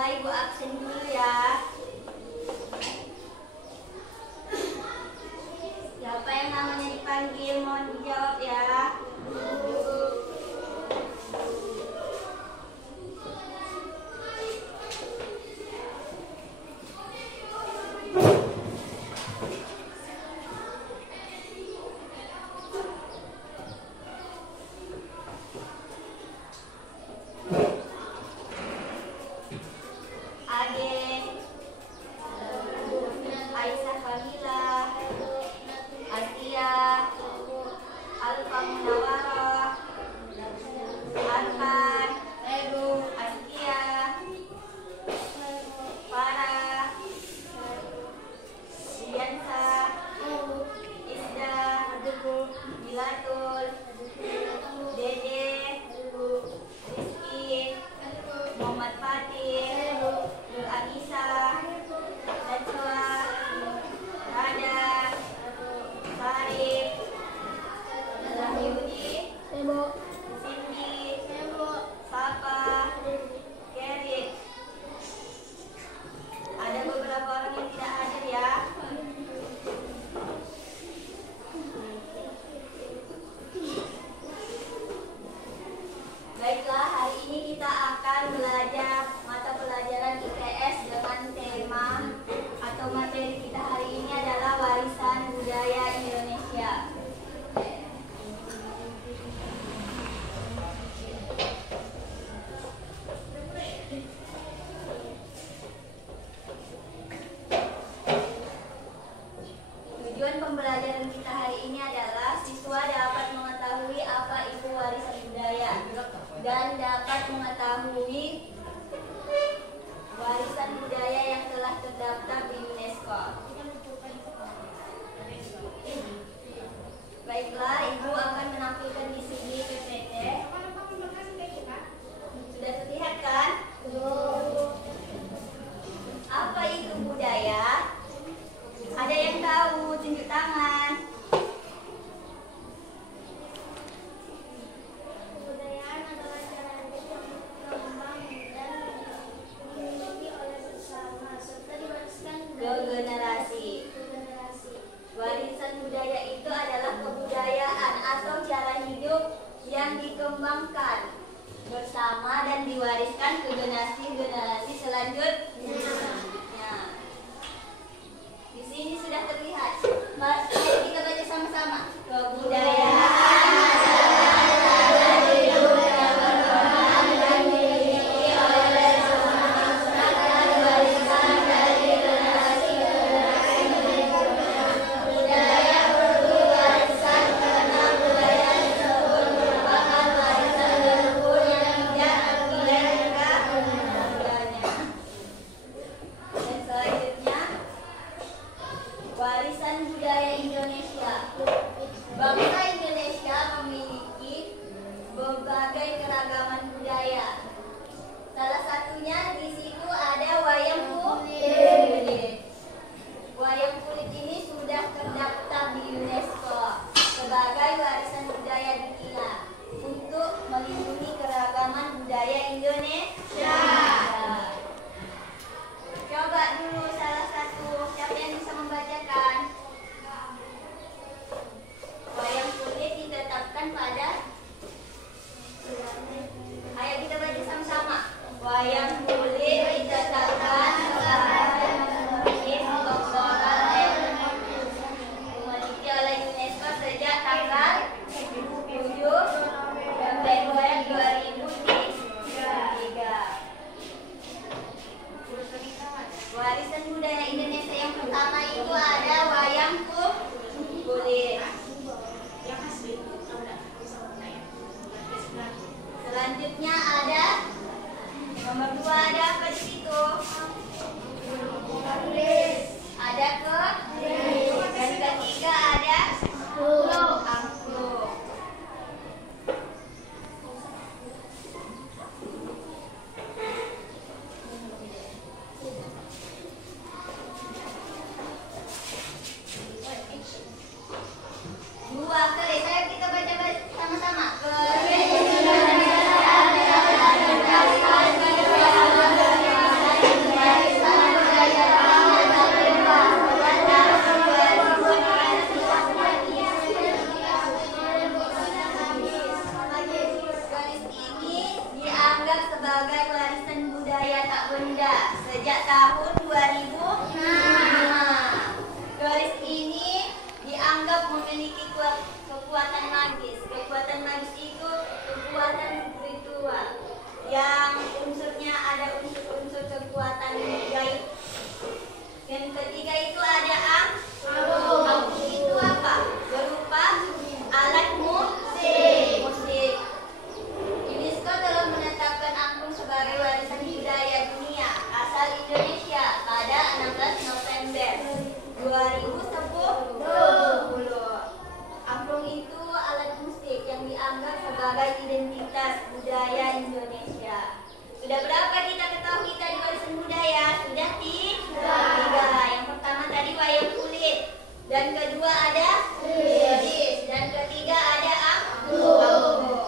Ibu absen dulu ya. Siapa yang namanya dipanggil mohon dijawab ya. Muhammad Fatih, Nur Anissa. tak benda sejak tahun 2006. Keris ini dianggap memiliki kekuatan magis. Kekuatan magis itu kekuatan spiritual yang unsurnya ada unsur-unsur kekuatan gaib. Yang ketiga itu ada angklung. Angklung itu apa? Berupa alat musik. UNESCO telah menetapkan angklung sebagai warisan budaya dunia asal Indonesia pada 16 November 2010. Angklung itu alat musik yang dianggap sebagai identitas budaya Indonesia. Sudah berapa kita ketahui tadi warisan budaya? Sudah tiga. Yang pertama tadi wayang kulit, dan kedua ada keris, dan ketiga ada angklung.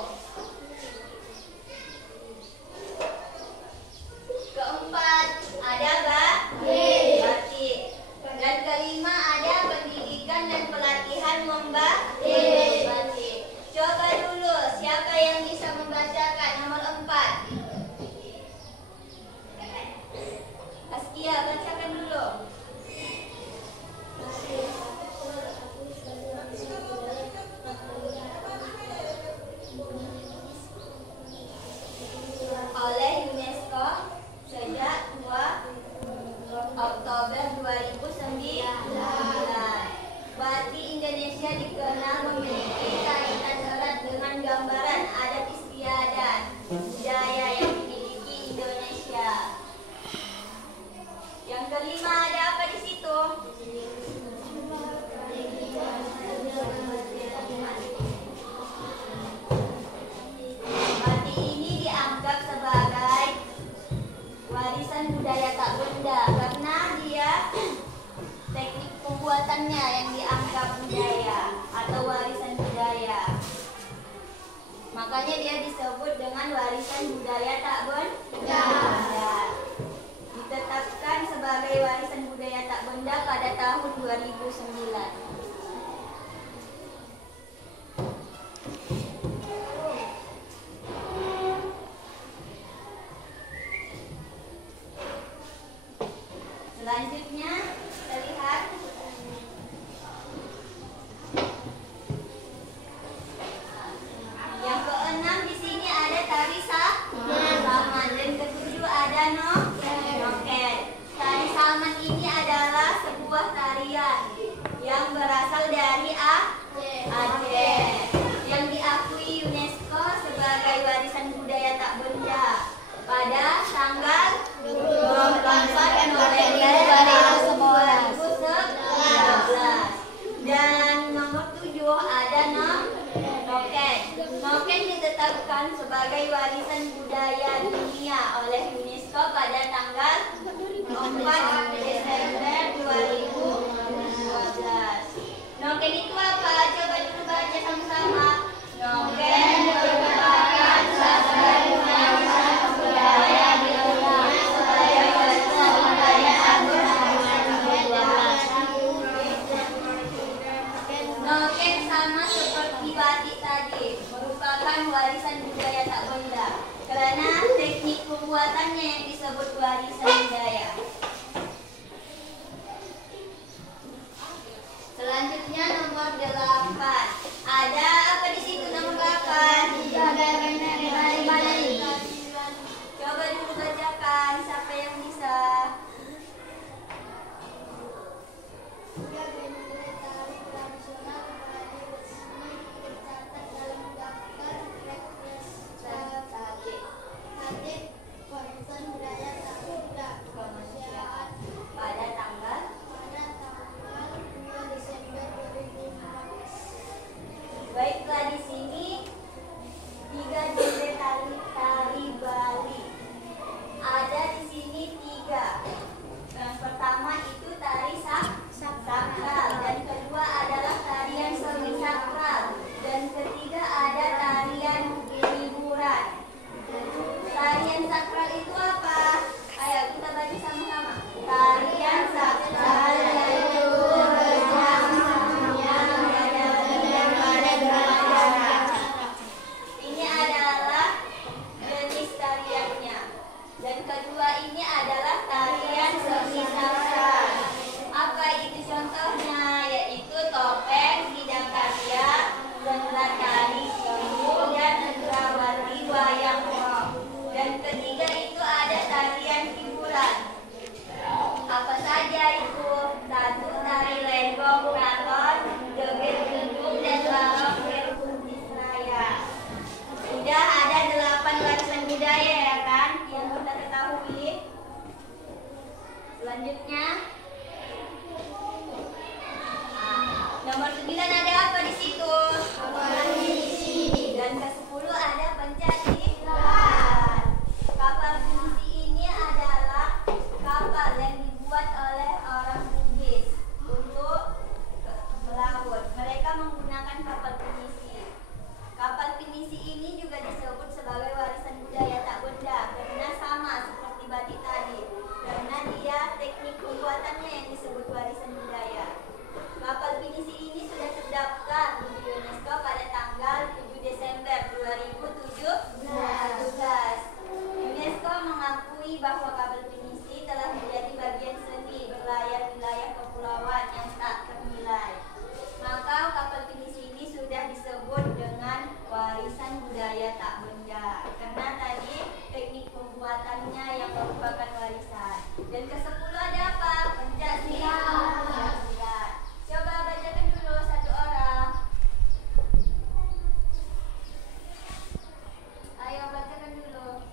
Keempat ada batik, dan kelima ada pendidikan dan pelatihan membatik. Coba dulu siapa yang bisa membacakan nomor 4? Askia, bacakan dulu. Oleh UNESCO sejak 2 Oktober 2009. Batik Indonesia dikenal memiliki kaitan erat dengan gambaran adat istiadat budaya yang dimiliki Indonesia. Yang kelima ada apa di situ? Batik ini dianggap sebagai warisan budaya tak benda karena dia teknik pembuatannya yang dianggap budaya atau warisan budaya. Makanya dia disebut dengan warisan budaya tak benda. Ditetapkan sebagai warisan budaya tak benda pada tahun 2009. Selanjutnya kita lihat yang keenam, di sini ada tari saman, dan ketujuh ada noken. Tari saman ini adalah sebuah tarian yang berasal dari Aceh yang diakui UNESCO sebagai warisan budaya tak benda pada tanggal 24 November ini adalah tarian seni sastra. Apa itu contohnya? Yaitu topeng, sidang karya, sendera tari, bambu, dan cendrawati wayang wong. Dan ketiga itu ada tarian hiburan. Apa saja itu? Satu, tari lenggong, keraton, joget gendung, dan lalong berkuntis raya. Sudah ada 8 warisan budaya ya kan yang kita ketahui. Selanjutnya nomor 9 ada apa di situ? Dan ke-10 ada pencaksilat. Kapal pinisi ini adalah kapal yang dibuat oleh orang Bugis untuk melaut. Mereka menggunakan kapal pinisi. Kapal pinisi ini juga disebut sebagai warisan budaya tak benda karena sama seperti batik tadi. Karena dia teknik pembuatannya yang disebut warisan budaya. Kapal pinisi ini sudah terdaftar di UNESCO pada tanggal 7 Desember 2017. UNESCO mengakui bahwa kapal pinisi telah menjadi bagian seni berlayar wilayah kepulauan yang tak ternilai. Maka kapal pinisi ini sudah disebut dengan warisan budaya tak benda karena tadi teknik pembuatannya yang merupakan warisan. Dan ke-10 ada apa? Pencaksilat. Coba bacakan dulu satu orang. Ayo bacakan dulu.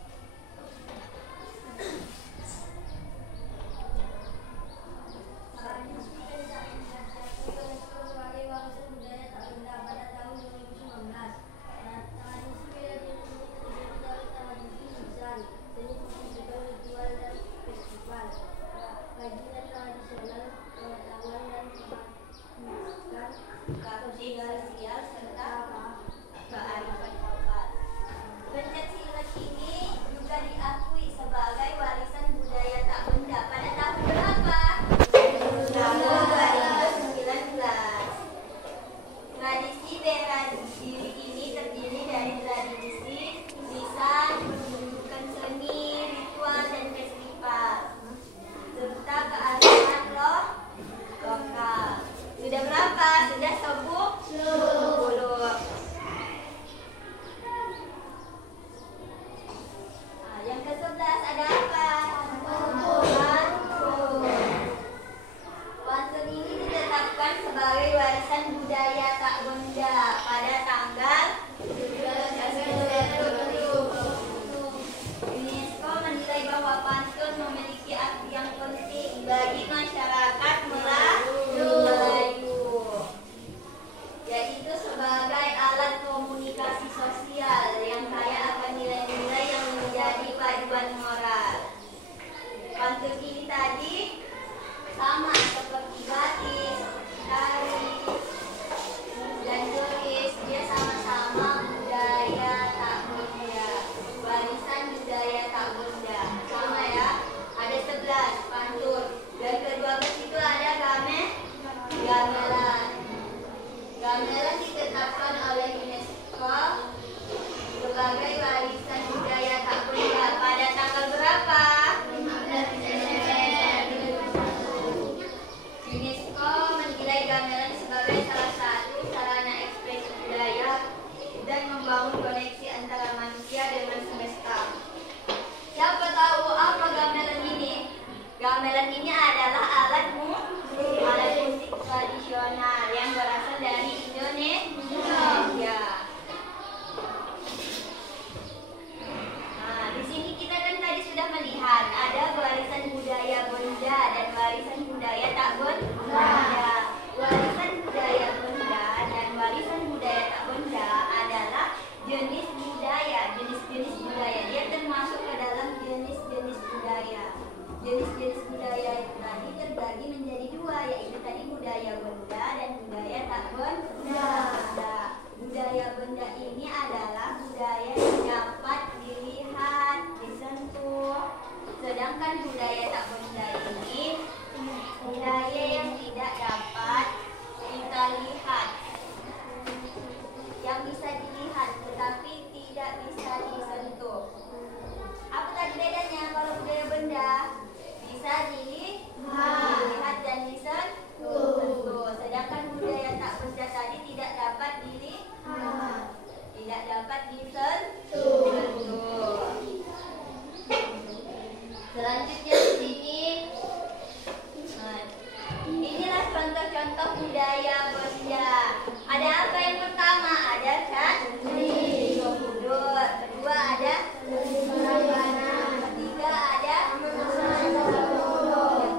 budaya Benda. Ada apa yang pertama? Ada candi Borobudur. Kedua ada Prambanan. Ketiga ada yang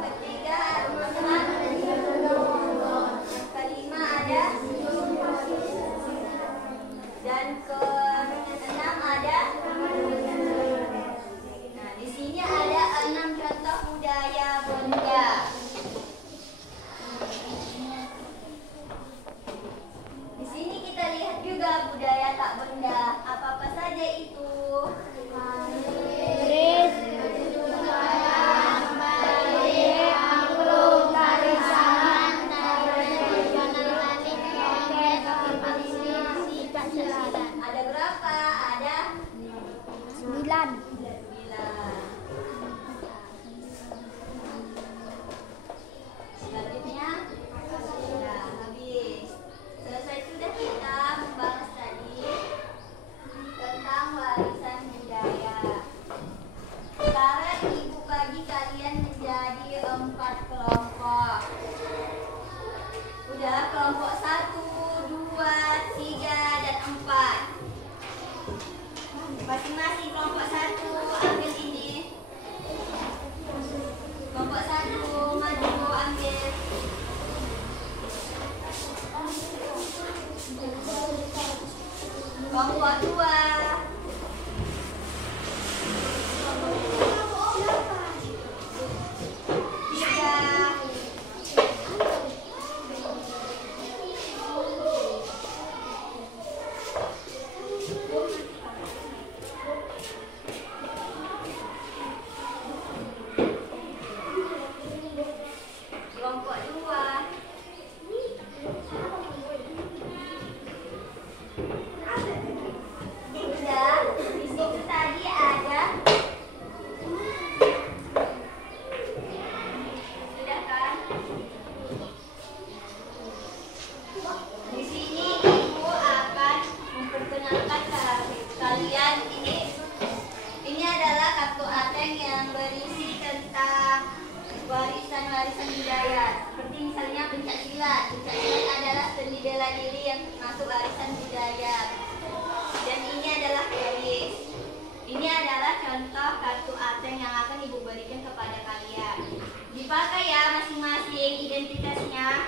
ketiga yang kelima ada dan keenam ada. Nah, di sini ada 6 contoh budaya Benda. Di sini kita lihat juga budaya tak benda. Apa-apa saja itu? Ada berapa? Ada 9. Selanjutnya sudah habis. Selesai sudah kita membahas tadi tentang warisan budaya. Sekarang ibu bagi kalian menjadi 4 kelompok. Udah kelompok 1, 2, 3, dan 4. Masing-masing kelompok 1 ambil ini. Kelompok 1 maju ambil. Kelompok 2. Kelompok 2. Sudah, di situ tadi ada. Sudah kan? Di sini ibu akan memperkenalkan kalian ini. Ini adalah kartu ateng yang berisi tentang warisan-warisan budaya. Seperti misalnya pencaksilat. Pencaksilat adalah seni bela diri yang masuk warisan budaya. Dan ini adalah keris. Ini adalah contoh kartu ateng yang akan ibu berikan kepada kalian. Dipakai ya masing-masing identitasnya.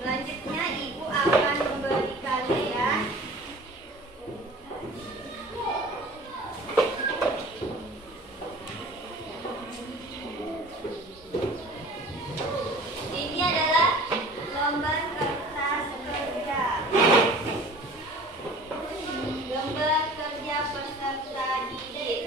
Selanjutnya ibu akan memberi kalian ini adalah lembar kertas kerja. Lembar kerja peserta didik.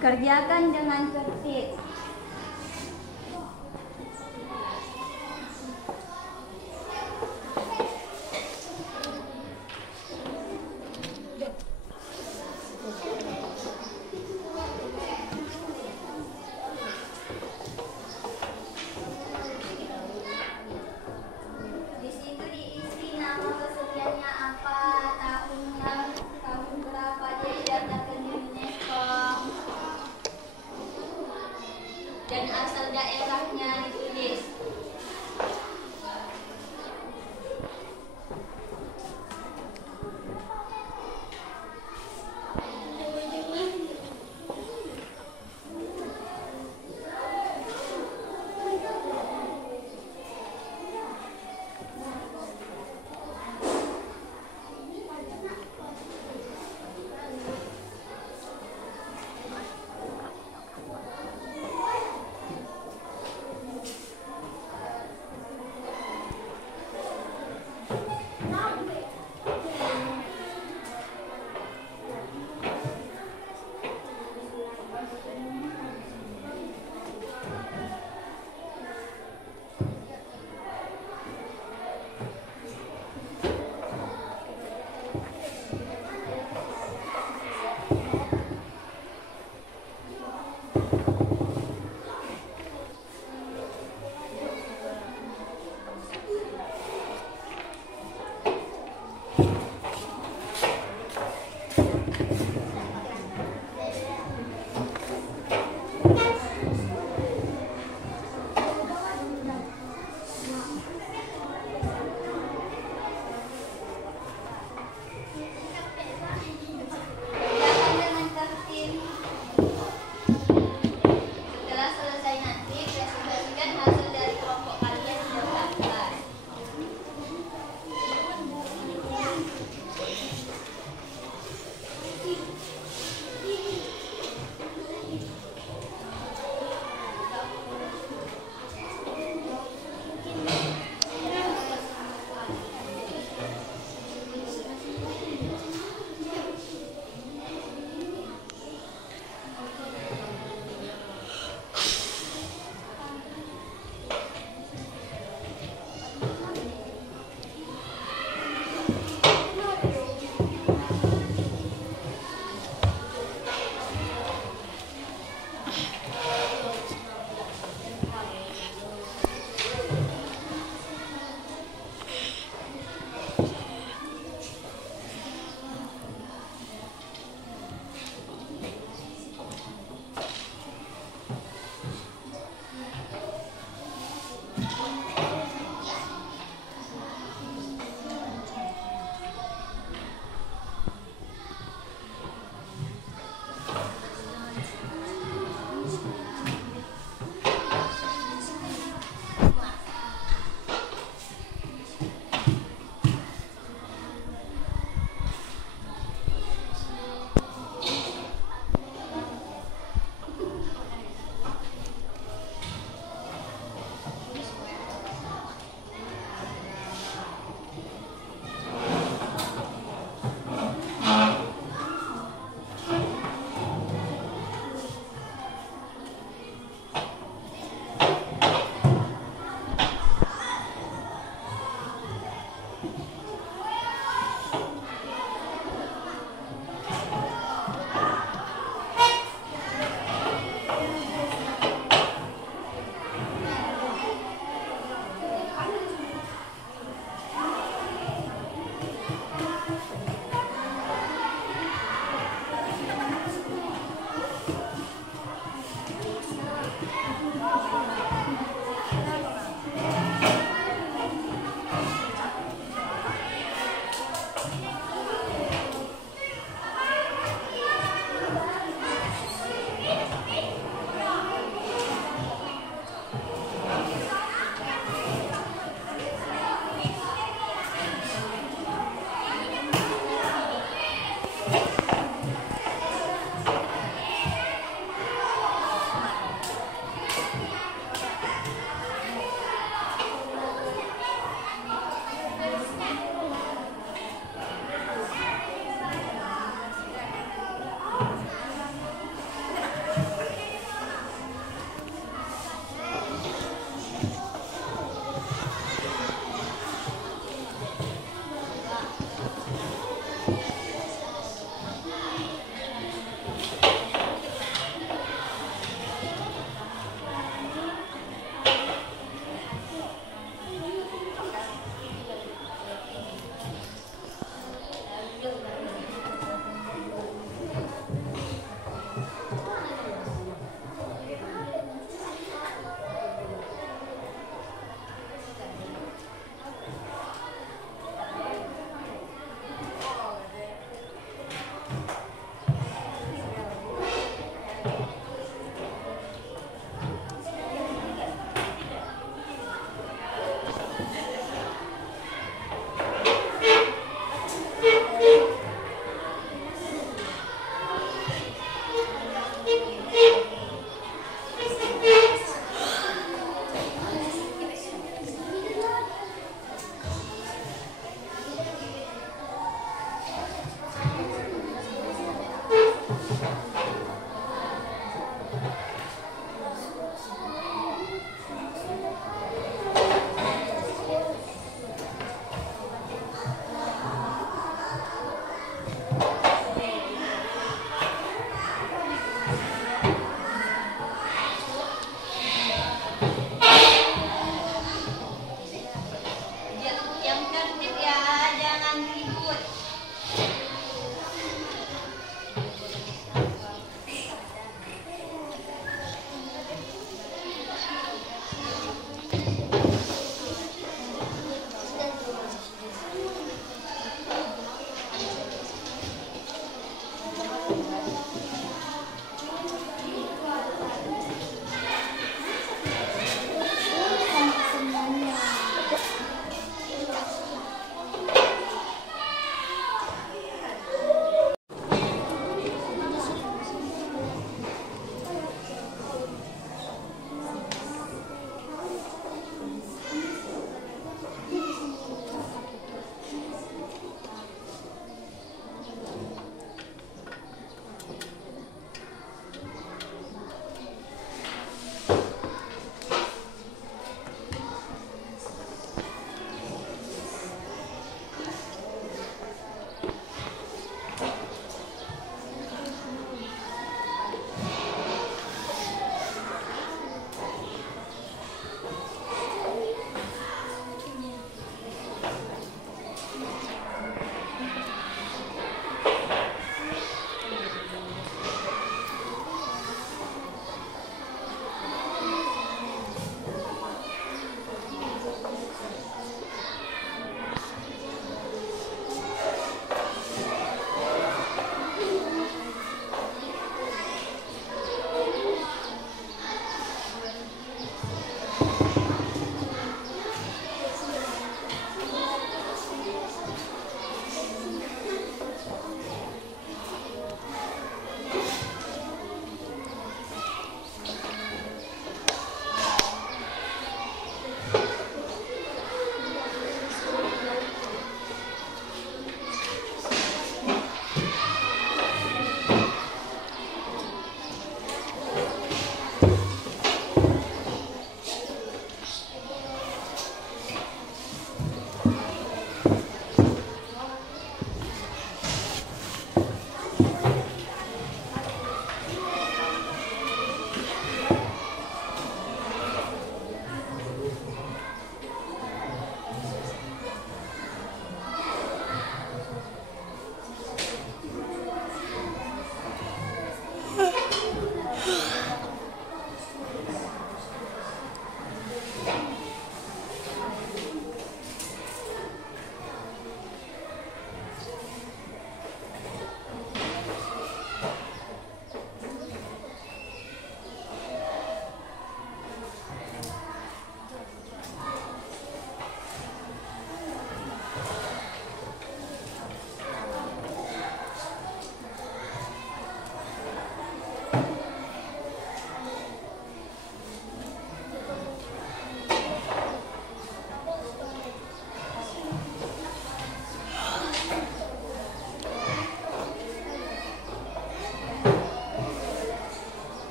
Kerjakan dengan tertib. Di situ diisi nama keseniannya apa, tahunnya, tahun berapa dia didaftarkan di UNESCO.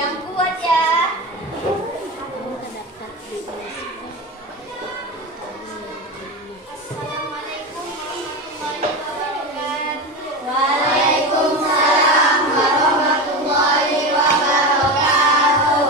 Yang kuat ya. Assalamualaikum warahmatullahi wabarakatuh. Waalaikumsalam warahmatullahi wabarakatuh.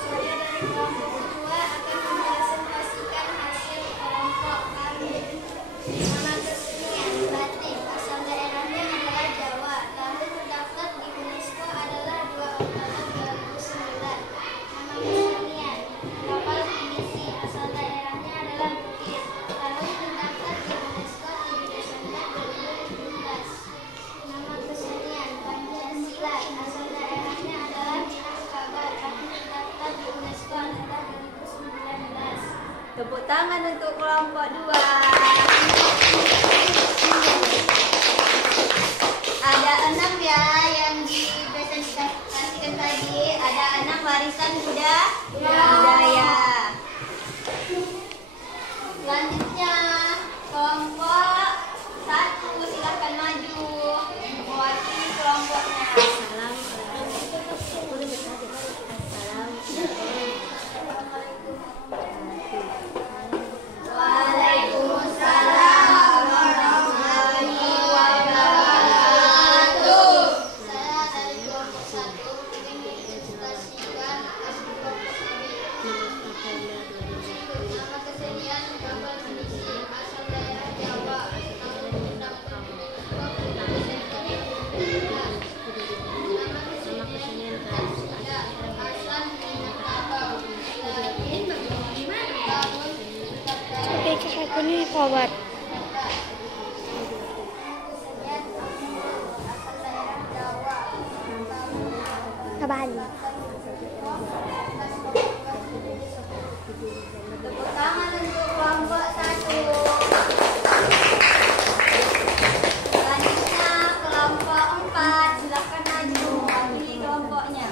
Saya dari kelompok kedua akan mempresentasikan hasil kelompok kami. Nama kesenian batik asal daerahnya adalah Jawa, lalu terdaftar di UNESCO adalah 2 Oktober 2009. Nama kesenian kapal pinisi asal daerahnya adalah Bukit, lalu terdaftar di UNESCO 7 Desember 2017. Nama kesenian Pancasila asal daerahnya adalah Minangkabau, lalu terdaftar di UNESCO adalah 2019. Tepuk tangan untuk kelompok 2. Ada 6 ya yang dipresentasikan tadi. Ada 6 warisan budaya. Selanjutnya kelompok 1 silahkan maju mewakili kelompoknya. Waalaikumsalam warahmatullahi wabarakatuh. Saya dari kelompok 1 ingin mempresentasikan hasil kelompok kami. Nama kesenian kapal pinisi asal daerah Jawa, lalu terdaftar di UNESCO 7 Desember 2017. Nama kesenian Pancasila asal Minangkabau, Oke, kakakku ini forward. Kabali. Tepuk tangan untuk kelompok 1. Selanjutnya kelompok 4 silahkan maju mewakili kelompoknya.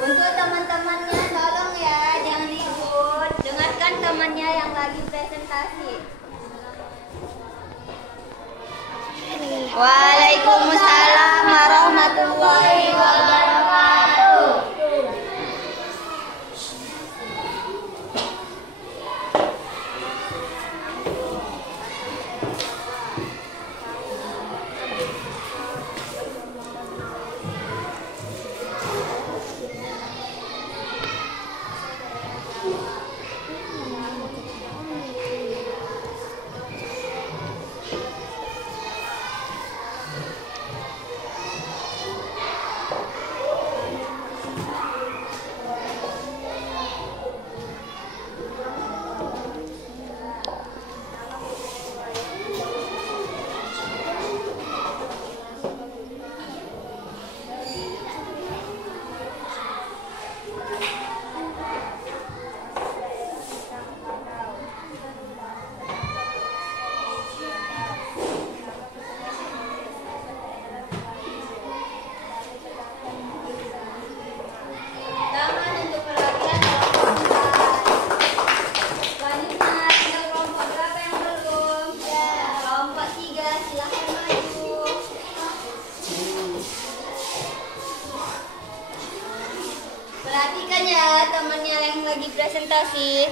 Untuk teman-temannya tolong ya jangan ribut, dengarkan temannya yang lagi presentasi. Waalaikumsalam warahmatullahi wabarakatuh. Tangan untuk perwakilan kelompok 4. Selanjutnya tinggal kelompok berapa yang belum? Kelompok 3 silahkan maju. Perhatikan ya temannya yang lagi presentasi.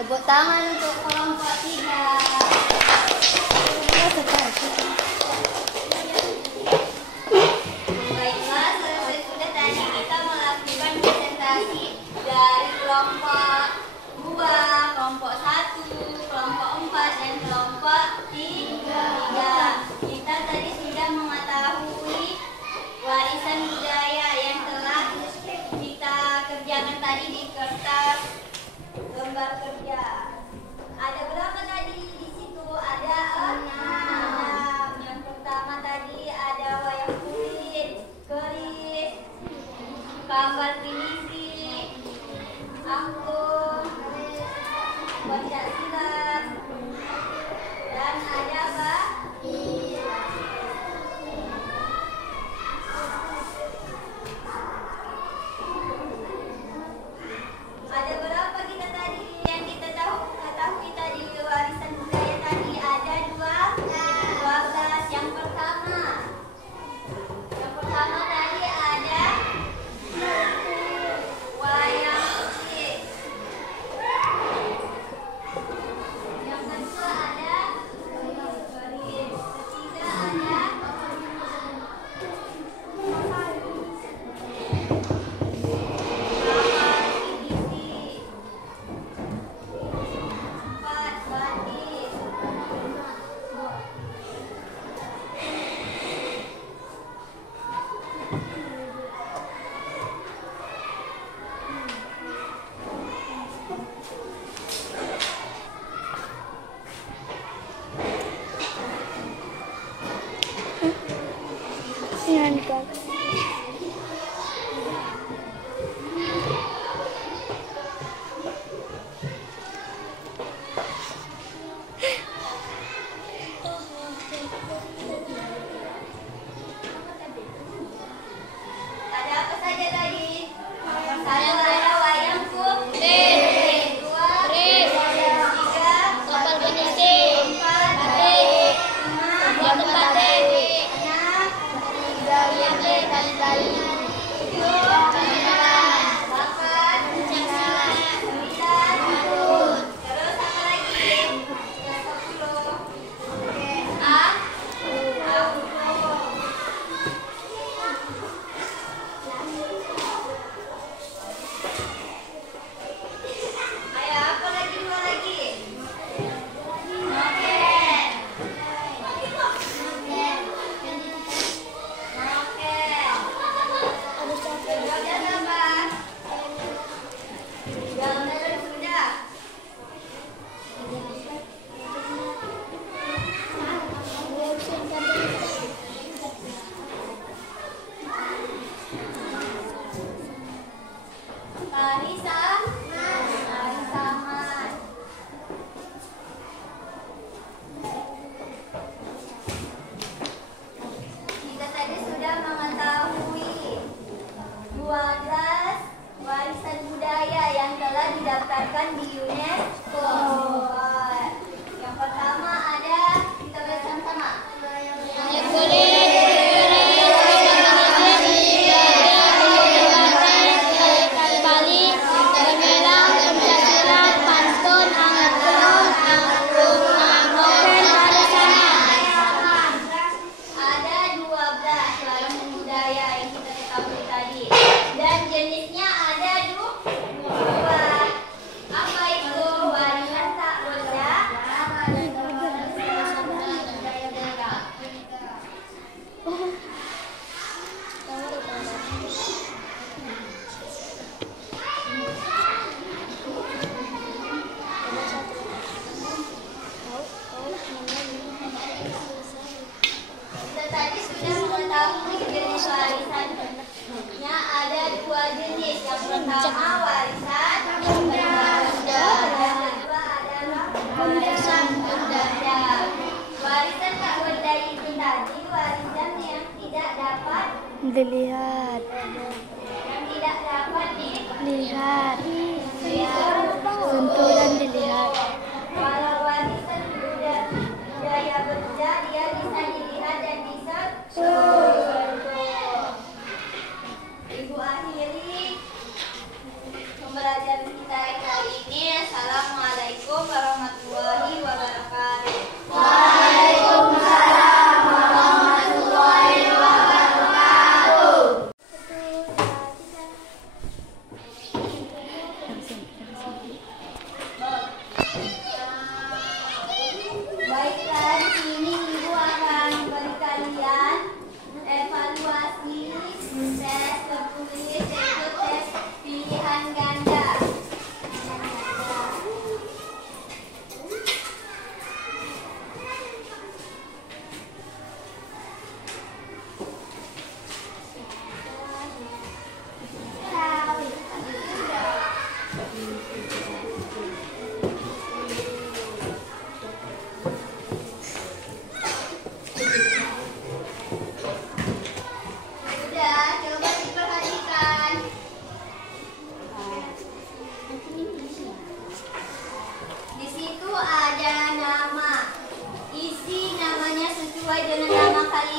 Tepuk tangan untuk kelompok 3. Baiklah, selesai sudah tadi kita melakukan presentasi dari kelompok 2, kelompok 1, Pancasila. Dan ada apa? Ada berapa kita tadi yang kita ketahui tadi warisan budaya tadi? Ada 12. Yang pertama tadi ada wayang kucing. Yang kedua ada keris. Ketiga ada Yan ka. Ada apa saja tadi? Satu ada wayang kucing. Dua, tiga, Kapal penisi. empat, Batik. lima, Buatan batik. enam, Batik dan Bali. tujuh, delapan, sembilan, terus apa lagi? 10. Ayo, apa lagi? Dua lagi. Noken. Kemudian apa? Gambar sudah. Arisaman. Kita tadi sudah mengetahui 12 warisan budaya yang telah didaftarkan di UNESCO. Yang pertama ada, kita baca sama-sama. Yang kulit, Bali, Gamelan, Pancasila, pantun, angklung, noken, warisan. Ada 12 warisan budaya yang kita ketahui tadi. Dan jenisnya ada dua. Apa itu? Warisan tak benda budaya benda. Kita tadi sudah mengetahui jenis warisannya ada 2 jenis. Yang pertama warisan benda, yang kedua adalah warisan benda. Warisan tak benda itu tadi warisan yang tidak dapat Dilihat. Lihat. Sentuh dan dilihat. Kalau warisan budaya benda dia bisa dilihat dan bisa Ibu akhiri pembelajaran kita kali ini. Assalamualaikum warahmatullahi wabarakatuh. Waalaikumsalam warahmatullahi wabarakatuh.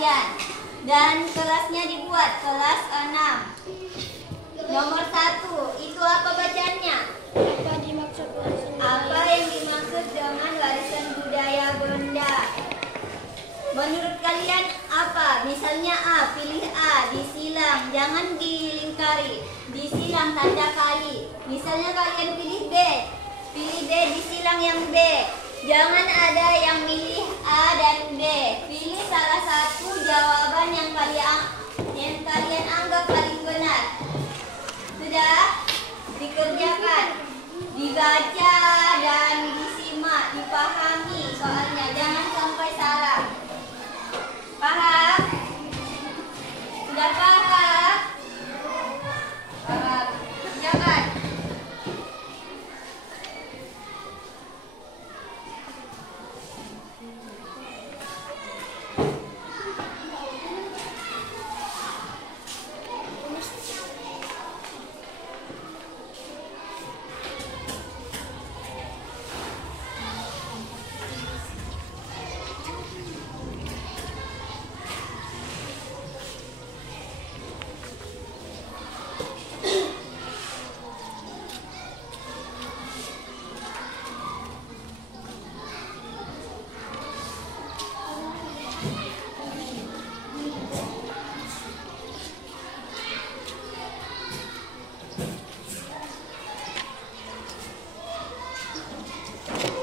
kalian. Dan kelasnya dibuat kelas 6. Nomor 1, itu apa bacaannya? Apa dimaksud warisan Apa budaya? yang dimaksud dengan warisan budaya benda? Menurut kalian apa? Misalnya A, pilih A, disilang, jangan dilingkari. Disilang tanda kali. Misalnya kalian pilih B, disilang yang B. Jangan ada yang milih A dan B. Pilih salah satu jawaban yang kalian anggap paling benar. Sudah? Dikerjakan, dibaca dan disimak, dipahami soalnya, jangan sampai salah. Paham? Sudah paham? Paham. Kerjakan.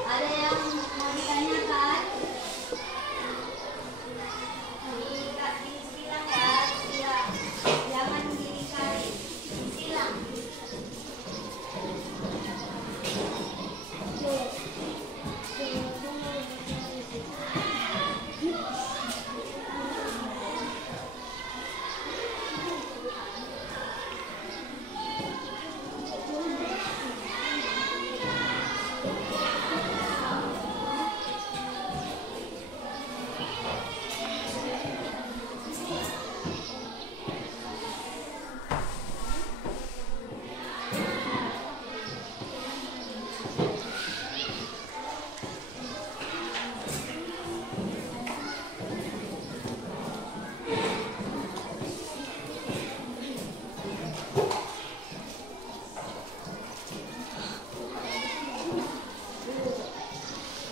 Ada yang mau ditanyakan? Disilang ya, disilang. Jangan dilingkari. Disilang.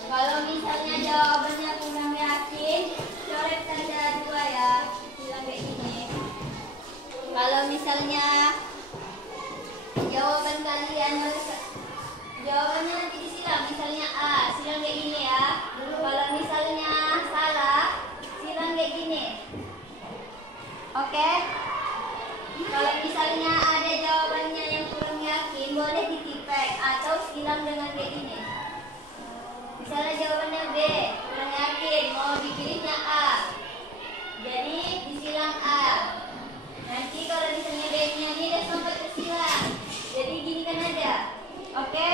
Kalau misalnya jawabannya kurang yakin, coret tanda 2 ya. Bilang kayak gini. Kalau misalnya jawabannya nanti disilang, misalnya A, silang kayak gini ya. Kalau misalnya salah, silang kayak gini. Oke? Kalau misalnya ada jawabannya yang kurang yakin, boleh ditipek atau silang dengan kayak gini. Misalnya jawabannya B, kurang yakin, mau dipilihnya A. Jadi disilang A. Nanti kalau misalnya B-nya ini udah sampai tersilang. Jadi gini kan aja. Oke?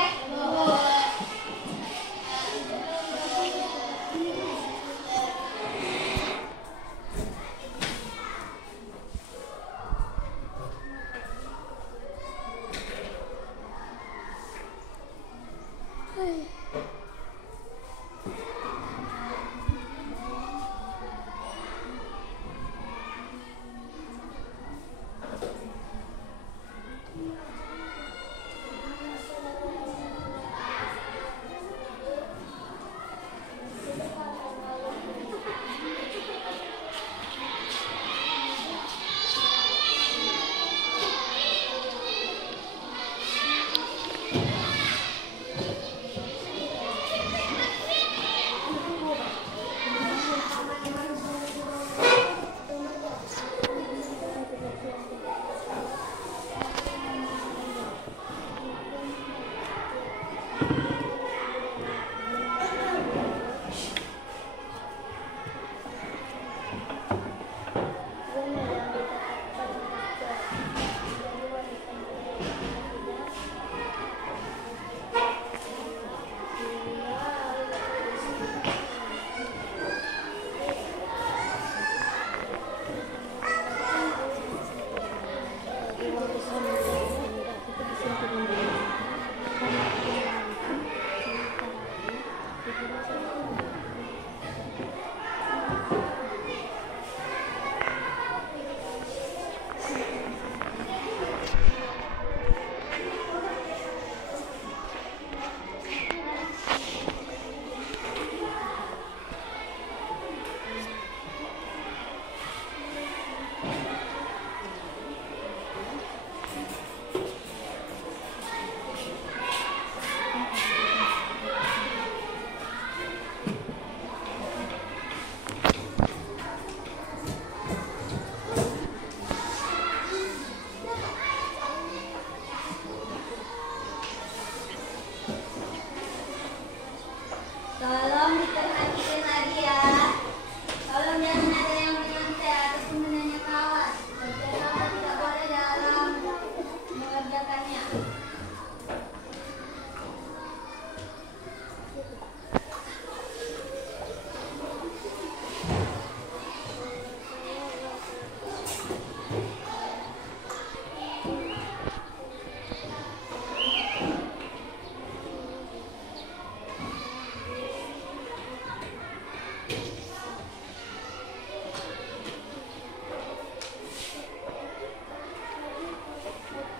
Tolong diperhatikan lagi ya. Tolong jangan ada yang menyontek ataupun menanya kawan. Kerjasama tidak boleh dalam mengerjakannya.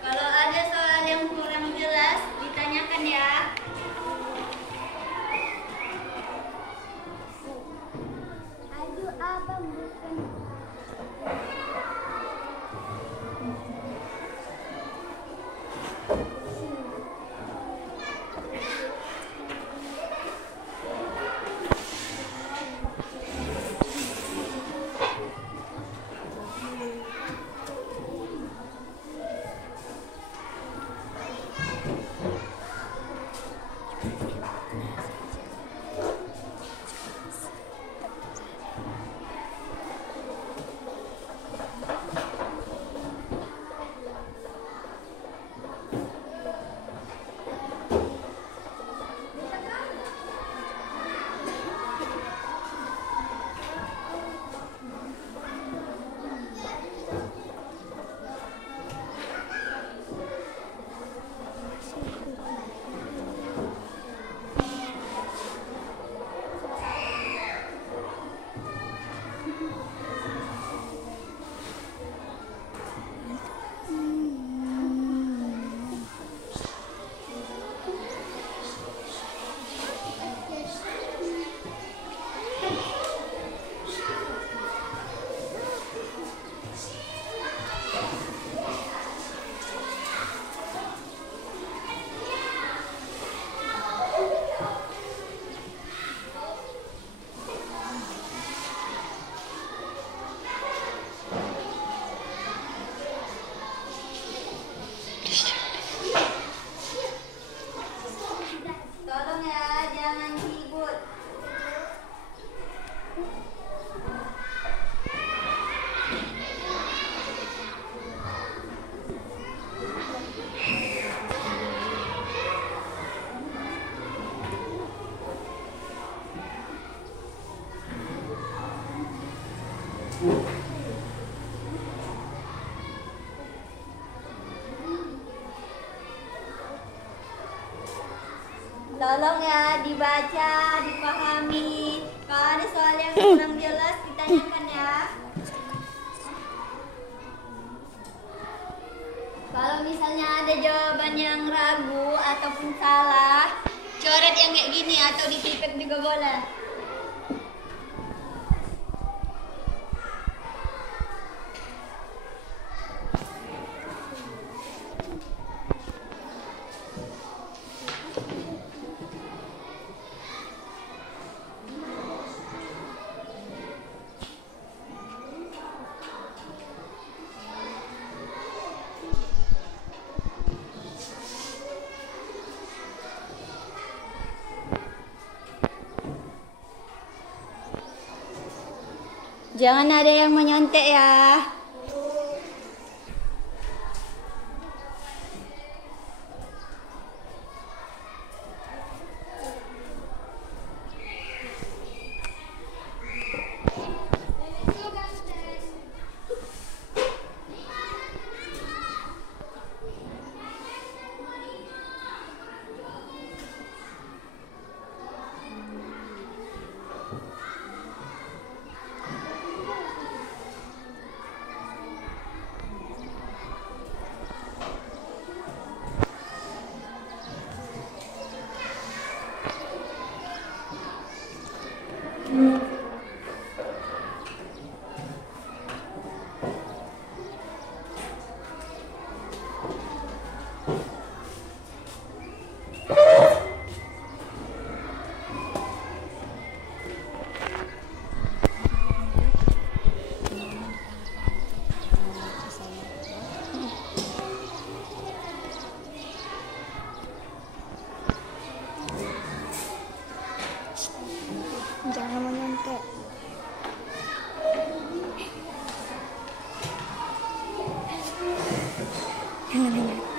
Kalau ada soal yang kurang jelas, ditanyakan ya. Aduh, abang bukan. Tolong ya, jangan ribut. Tolong ya, dibaca, dipahami. Kalau ada soal yang kurang jelas, ditanyakan ya. Kalau misalnya ada jawaban yang ragu ataupun salah, coret yang kayak gini atau ditipet juga boleh. Jangan ada yang menyontek ya. Jangan menyontek. Jangan menyontek.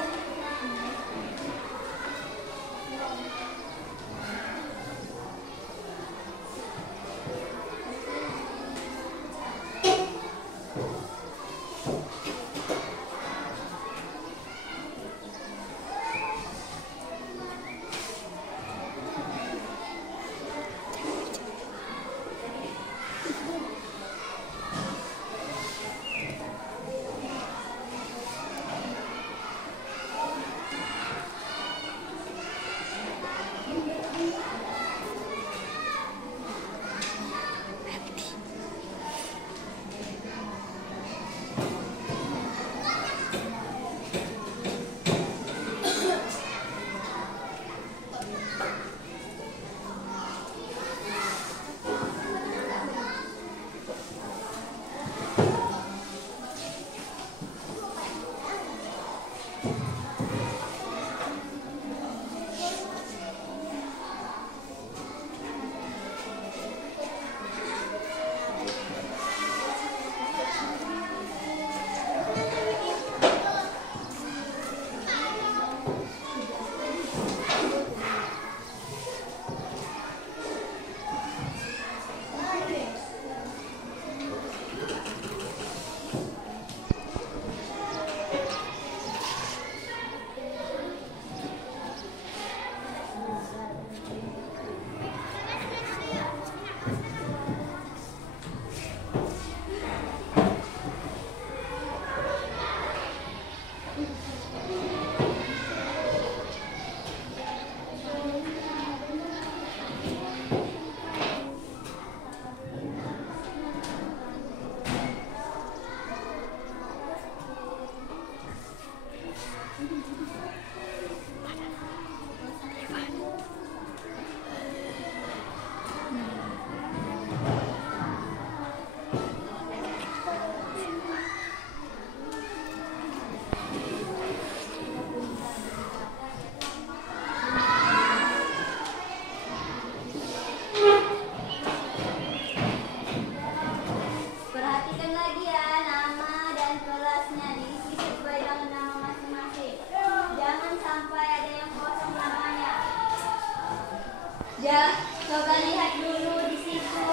Ya, coba lihat dulu di situ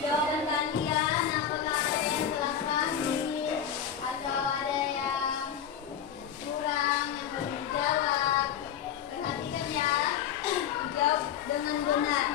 jawaban kalian. Apakah ada yang telah pasti atau ada yang kurang yang belum dijawab? Perhatikan ya, jawab dengan benar.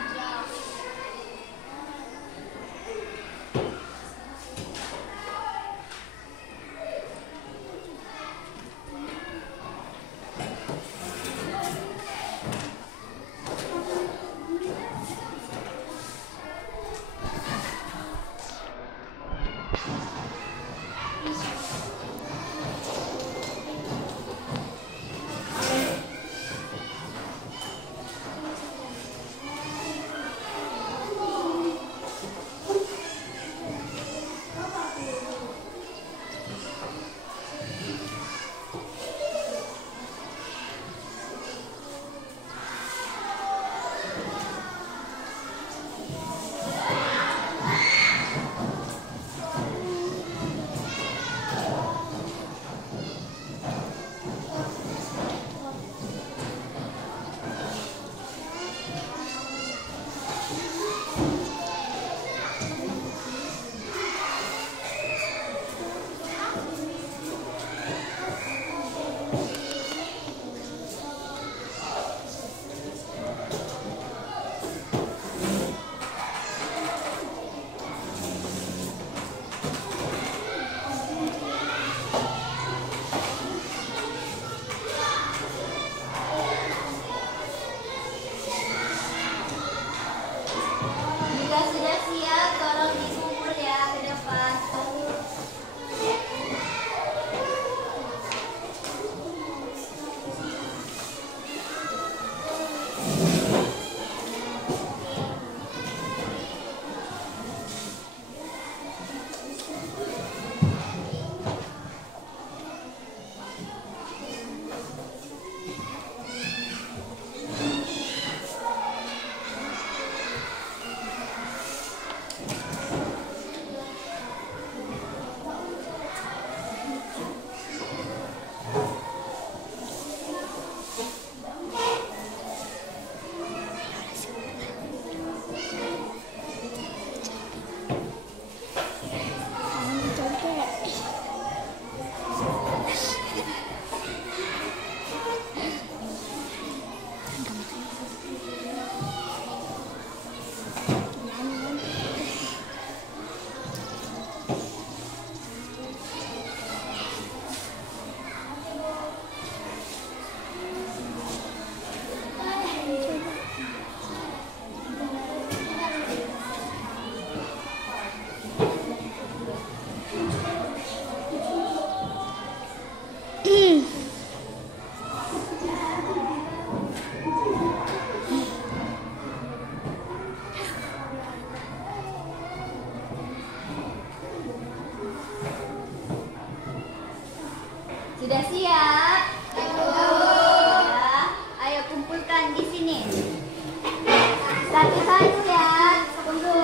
Anu ya, tunggu.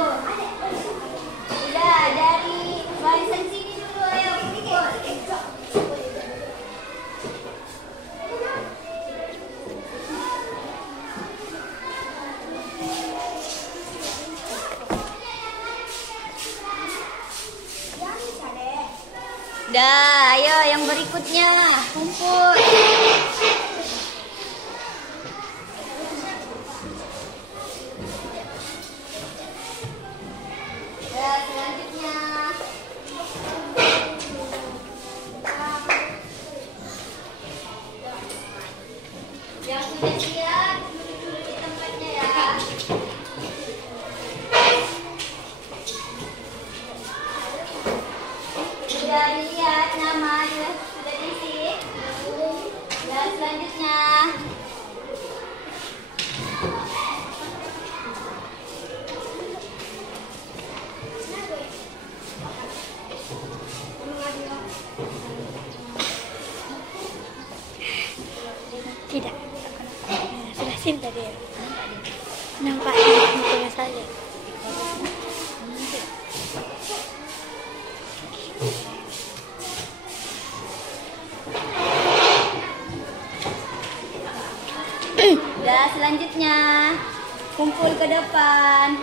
Udah dari barisan sini dulu, ayo kumpul. Dah, ayo yang berikutnya kumpul. Dah, selanjutnya. Yang sudah siap, duduk-duduk di tempatnya ya. Sudah dilihat nama sudah diisi. Dan selanjutnya Tidak. Sudah sim tadi ya. Nampak muka saya. selanjutnya kumpul ke depan.